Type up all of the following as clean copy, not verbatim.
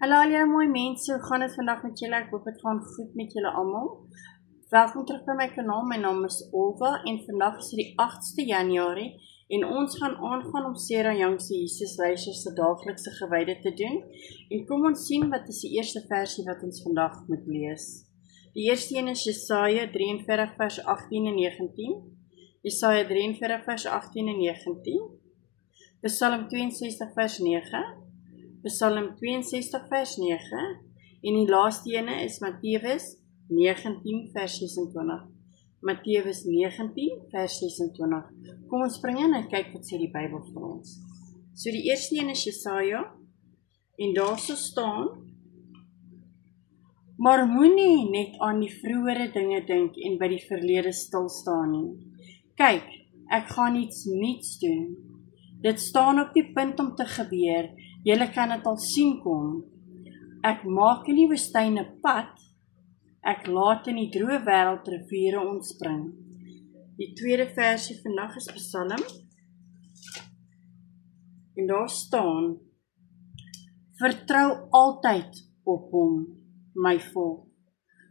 Hallo al julle mooi mense, hoe gaan het vandag met julle? Ek hoop het gaan goed met julle allemaal. Welkom terug by my kanaal, my naam is Olga en vandag is die 8ste Januarie en ons gaan aangaan om Sarah Young se Jesus Luister se daaglikse gewyde te doen. En kom ons sien wat is die eerste versie wat ons vandag moet lees. Die eerste een is Jesaja 43 vers 18 en 19. Jesaja 43 vers 18 en 19. Psalm 62 vers 9. Psalm 62 vers 9 en die laaste ene is Matteus 19 vers 26. Matteus 19 vers 26. Kom ons spring in en kyk wat sê die Bybel vir ons. So die eerste een is Jesaja en daar so staan: maar moenie net aan die vroeëre dinge dink en by die verlede stil staan nie. Kyk, ek gaan iets nuuts doen. Dit staan op die punt om te gebeur. Julle kan dit al sien kom. Ek maak in die woestyn 'n pad. Ek laat in die droë wêreld riviere ontspring. Die tweede versie vandag is Psalm. En daar staan: vertrou altyd op hom, my volk.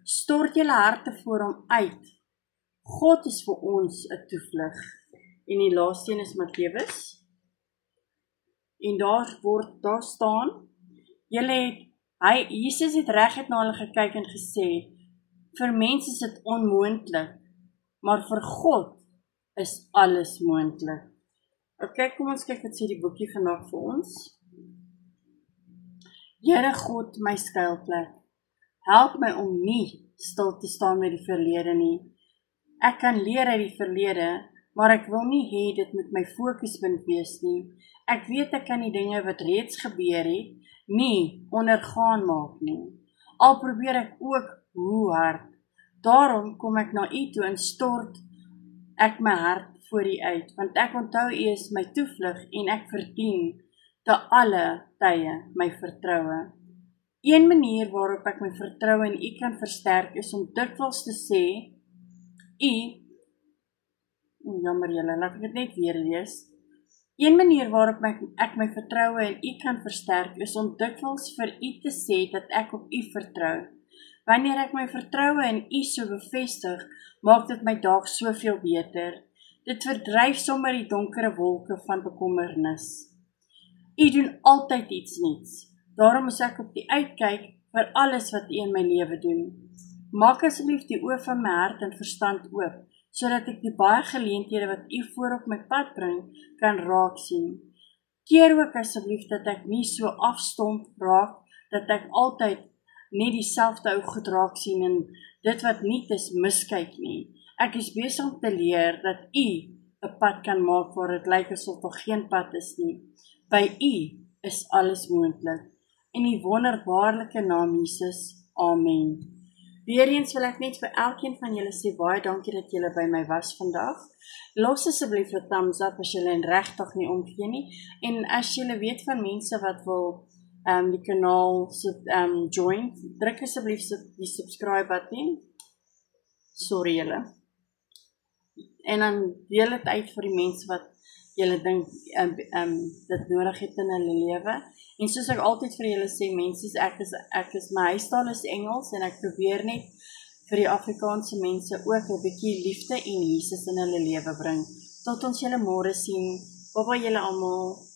Stort julle harte voor hom uit. God is vir ons 'n toevlug. En die laaste een is Matteus. En daar staan, Jesus het reguit na hulle gekyk en gesê, vir mense is dit onmoontlik, maar vir God is alles moontlik. Ok, kom ons kyk wat sê die boekie vandag vir ons. Here God, my skuilplek, help my om nie stil te staan met die verlede nie. Ek kan leer uit die verlede, maar ek wil nie hê dit moet my fokuspunt wees nie. Ek weet ek kan die dinge wat reeds gebeur het, nie ondergaan maak nie. Al probeer ek ook hoe hard. Daarom kom ek na U toe en stort ek my hart voor U uit, want ek onthou U is my toevlug en ek verdien te alle tye my vertroue. Een manier waarop ek my vertroue in U kan versterk is om dikwels te sê, jammer julle, laat ek dit net weer lees. Een manier waarop ek my vertroue in U kan versterk is om dikwels vir U te sê dat ek op U vertrou. Wanneer ek my vertroue in U so bevestig, maak dit my dag soveel beter. Dit verdryf sommer die donkere wolke van bekommernis. U doen altyd iets nuuts. Daarom is ek op die uitkyk vir alles wat U in my lewe doen. Maak asseblief die oë van my hart en verstand oop, sodat ek die baie geleenthede wat U voor op my pad bring, kan raak sien. Keer ook asseblief dat ek nie so afstomp raak, dat ek altyd net dieselfde ou goed raak sien en dit wat nuut is miskyk nie. Ek is besig om te leer dat U 'n pad kan maak waar dit lyk asof daar geen pad is nie. By U is alles moontlik. In die wonderbaarlike naam Jesus. Amen. Weereens wil ek net vir elkeen van julle sê baie dankie dat julle by my was vandag. Los asseblief 'n thumbs up as julle regtig nie omgee nie. En as julle weet van mense wat wil die kanaal join, druk asseblief die subscribe button. Sorry julle. En dan deel dit uit vir die mense wat julle dink dit nodig het in hulle lewe. En soos ek altyd vir julle sê, mense, my huistaal is Engels en ek probeer net vir die Afrikaanse mense ook 'n bietjie liefde en Jesus in hulle lewe bring. Tot ons julle môre sien. Bye bye julle almal.